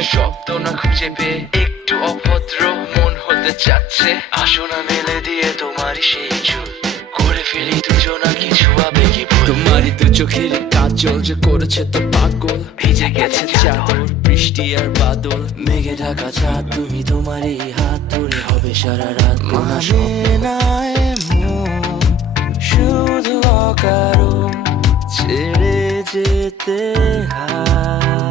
মনে শব্দ না খুঁজে পেয়ে একটু অভদ্র মন হতে চাচ্ছে। আসো না মেলে দিয়ে তোমারই সেই চুল, করে ফেলি দুজনা কিছু আবেগী ভুল। তোমারই দু চোখের কাজল যে করেছে তো পাগল, ভিজে গেছে চাদর বৃষ্টি আর বাদল, মেঘে ঢাকা চাঁদ তুমি তোমারই হাত ধরে হবে সারা রাত। মানে না এমন শুধু অকারণ ছেড়ে যেতে হয়।